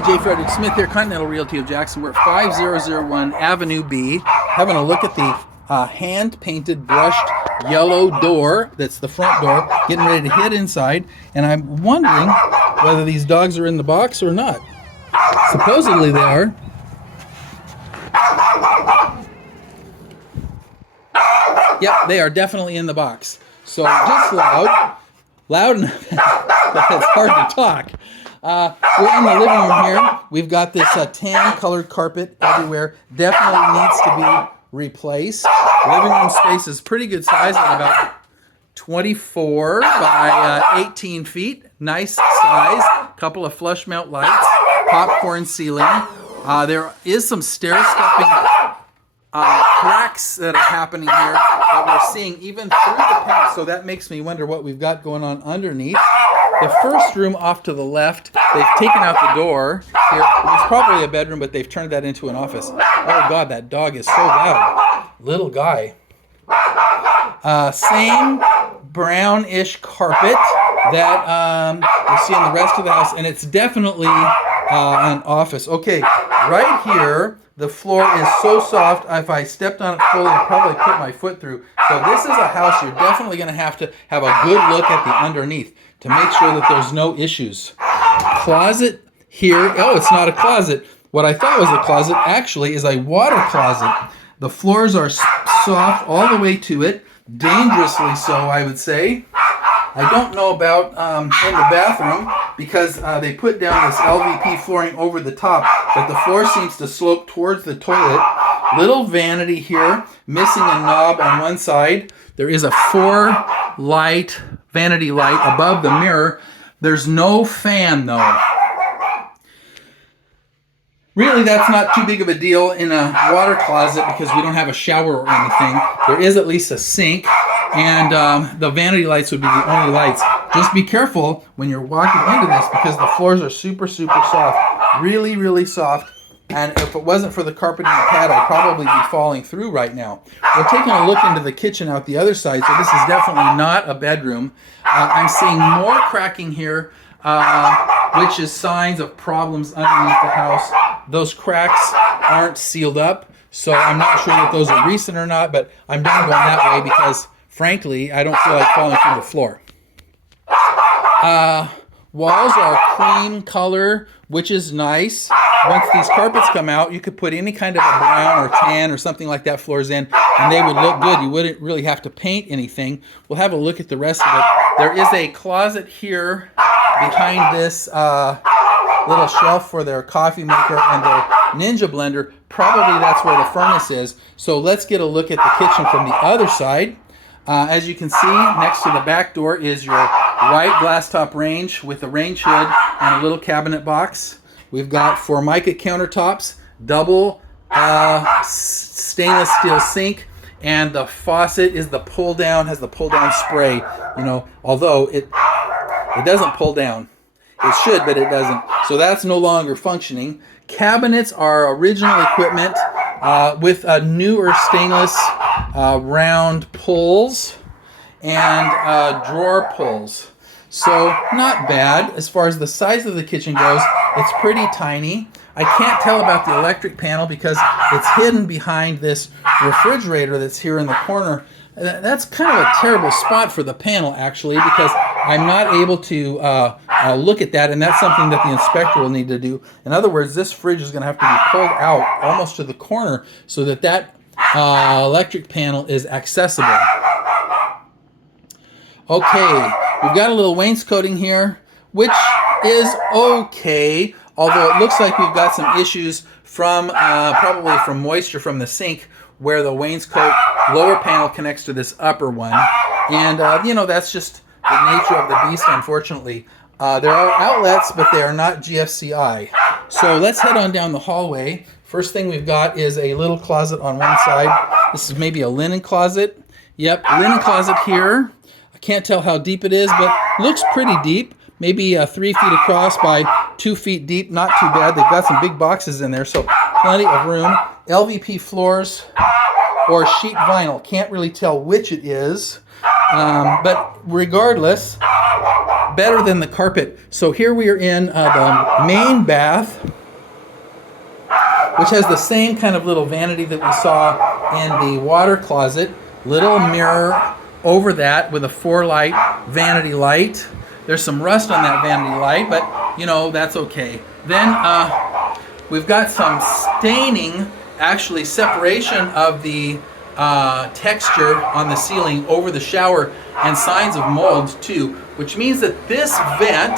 Hi, J. Frederick Smith here, Continental Realty of Jackson. We're at 5001 Avenue B, having a look at the hand-painted brushed yellow door that's the front door, getting ready to hit inside, and I'm wondering whether these dogs are in the box or not. Supposedly they are. Yep, they are definitely in the box. So just loud enough that it's hard to talk. We're in the living room here. We've got this tan colored carpet everywhere. Definitely needs to be replaced. Living room space is pretty good size at about 24 by 18 feet. Nice size. Couple of flush mount lights. Popcorn ceiling. There is some stair stepping cracks that are happening here that we're seeing even through the paint. So that makes me wonder what we've got going on underneath. The first room off to the left, they've taken out the door. Here, it was probably a bedroom, but they've turned that into an office. Oh God, that dog is so loud. Little guy. Same brownish carpet that you see in the rest of the house, and it's definitely an office. Okay, right here, the floor is so soft, if I stepped on it fully, I'd probably put my foot through. So this is a house you're definitely going to have a good look at the underneath to make sure that there's no issues. Closet here. Oh, it's not a closet. What I thought was a closet actually is a water closet. The floors are soft all the way to it. Dangerously so, I would say. I don't know about in the bathroom because they put down this LVP flooring over the top, but the floor seems to slope towards the toilet. Little vanity here, missing a knob on one side. There is a 4-light vanity light above the mirror. There's no fan though. Really, that's not too big of a deal in a water closet because we don't have a shower or anything. There is at least a sink, and the vanity lights would be the only lights. Just be careful when you're walking into this because the floors are super, super soft. Really, really soft. And if it wasn't for the carpeting pad, I'd probably be falling through right now. We're taking a look into the kitchen out the other side, so this is definitely not a bedroom. I'm seeing more cracking here, which is signs of problems underneath the house. Those cracks aren't sealed up, so I'm not sure that those are recent or not, but I'm done going that way because, frankly, I don't feel like falling through the floor. Walls are cream color, which is nice. Once these carpets come out, you could put any kind of a brown or tan or something like that floors in, and they would look good. You wouldn't really have to paint anything. We'll have a look at the rest of it. There is a closet here behind this little shelf for their coffee maker and their Ninja blender. Probably that's where the furnace is. So let's get a look at the kitchen from the other side. As you can see, next to the back door is your white glass top range with a range hood and a little cabinet box. We've got Formica countertops, double stainless steel sink, and the faucet is the pull down, has the pull down spray, you know, although it doesn't pull down. It should, but it doesn't. So that's no longer functioning. Cabinets are original equipment with newer stainless round pulls and drawer pulls. So not bad. As far as the size of the kitchen goes, it's pretty tiny. I can't tell about the electric panel because it's hidden behind this refrigerator that's here in the corner. That's kind of a terrible spot for the panel, actually, because I'm not able to look at that, and that's something that the inspector will need to do. In other words, this fridge is going to have to be pulled out almost to the corner so that that electric panel is accessible. Okay, we've got a little wainscoting here, which is okay, although it looks like we've got some issues from probably from moisture from the sink where the wainscot lower panel connects to this upper one. And, you know, that's just the nature of the beast, unfortunately. There are outlets, but they are not GFCI. So let's head on down the hallway. First thing we've got is a little closet on one side. This is maybe a linen closet. Yep, linen closet here. I can't tell how deep it is, but looks pretty deep. Maybe 3 feet across by 2 feet deep. Not too bad. They've got some big boxes in there, so plenty of room. LVP floors or sheet vinyl. Can't really tell which it is. But regardless, better than the carpet. So here we are in the main bath, which has the same kind of little vanity that we saw in the water closet. Little mirror over that with a 4-light vanity light. There's some rust on that vanity light, but you know, that's okay. Then we've got some staining, actually separation of the texture on the ceiling over the shower, and signs of mold too, which means that this vent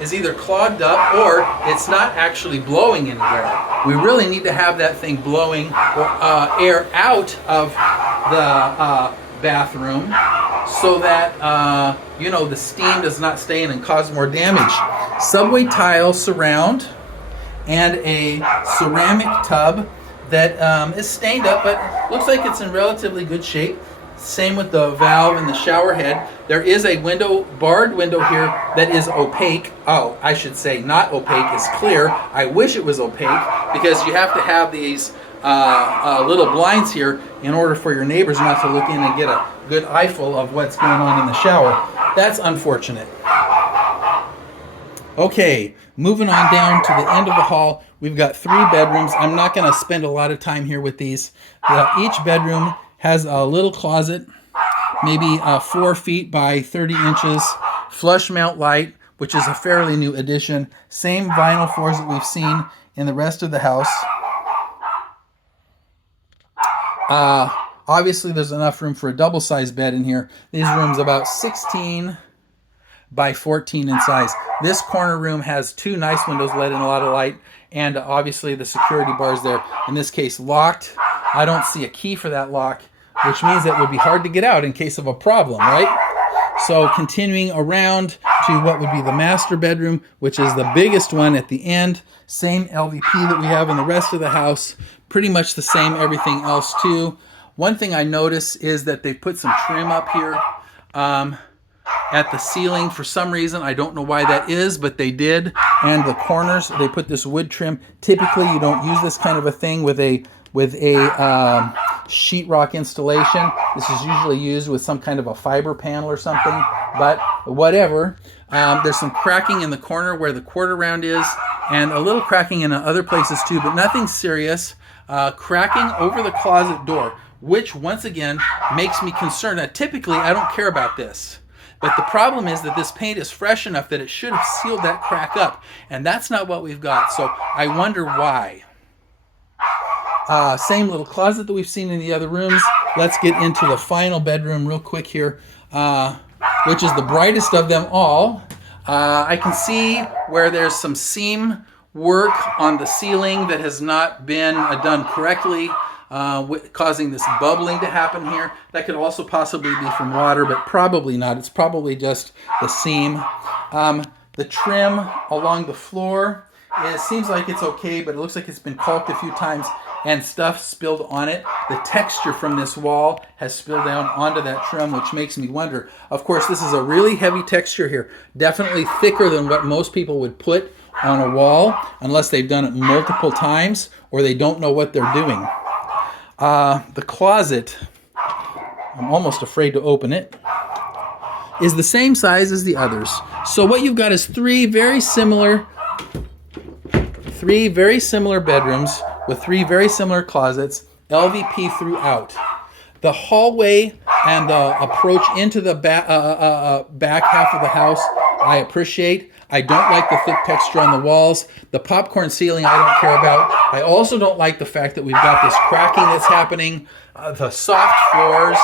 is either clogged up or it's not actually blowing anywhere. We really need to have that thing blowing air out of the bathroom so that you know, the steam does not stay in and cause more damage. Subway tile surround and a ceramic tub that is stained up, but looks like it's in relatively good shape. Same with the valve and the shower head. There is a window, barred window here that is opaque. Oh, I should say not opaque, it's clear. I wish it was opaque, because you have to have these little blinds here in order for your neighbors not to look in and get a good eyeful of what's going on in the shower. That's unfortunate. Okay, moving on down to the end of the hall. We've got 3 bedrooms. I'm not going to spend a lot of time here with these. Each bedroom has a little closet, maybe 4 feet by 30 inches, flush mount light, which is a fairly new addition. Same vinyl floors that we've seen in the rest of the house. Obviously, there's enough room for a double-sized bed in here. These rooms about 16 by 14 in size. This corner room has 2 nice windows let in a lot of light, and obviously the security bars there, in this case locked. I don't see a key for that lock, which means it would be hard to get out in case of a problem, right? So continuing around to what would be the master bedroom, which is the biggest one at the end. Same LVP that we have in the rest of the house. Pretty much the same everything else too. One thing I notice is that they put some trim up here at the ceiling for some reason. I don't know why that is, but they did. And the corners, they put this wood trim. Typically, you don't use this kind of a thing with a sheetrock installation. This is usually used with some kind of a fiber panel or something, but whatever. There's some cracking in the corner where the quarter round is, and a little cracking in other places too, but nothing serious. Cracking over the closet door, which once again makes me concerned. Now, typically, I don't care about this. But the problem is that this paint is fresh enough that it should have sealed that crack up. And that's not what we've got. So I wonder why. Same little closet that we've seen in the other rooms. Let's get into the final bedroom real quick here, which is the brightest of them all. I can see where there's some seam work on the ceiling that has not been done correctly, causing this bubbling to happen here. That could also possibly be from water, but probably not. It's probably just the seam. The trim along the floor, it seems like it's okay, but it looks like it's been caulked a few times and stuff spilled on it. The texture from this wall has spilled down onto that trim, which makes me wonder. Of course, this is a really heavy texture here, definitely thicker than what most people would put on a wall, unless they've done it multiple times or they don't know what they're doing. The closet, I'm almost afraid to open it, is the same size as the others. So what you've got is 3 very similar bedrooms with 3 very similar closets, LVP throughout. The hallway and the approach into the back half of the house, I appreciate. I don't like the thick texture on the walls. The popcorn ceiling I don't care about. I also don't like the fact that we've got this cracking that's happening, the soft floors,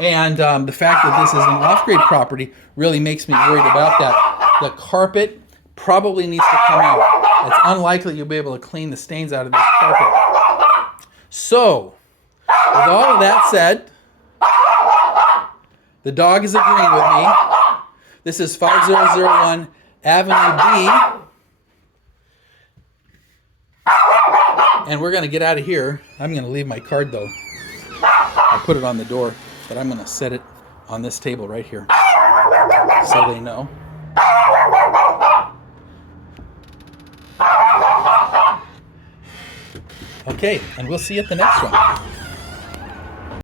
and the fact that this is an off-grade property really makes me worried about that. The carpet probably needs to come out. It's unlikely you'll be able to clean the stains out of this carpet. So, with all of that said, the dog is agreeing with me. This is 5001 Avenue B. And we're going to get out of here. I'm going to leave my card though. I'll put it on the door, but I'm going to set it on this table right here so they know. Okay, and we'll see you at the next one.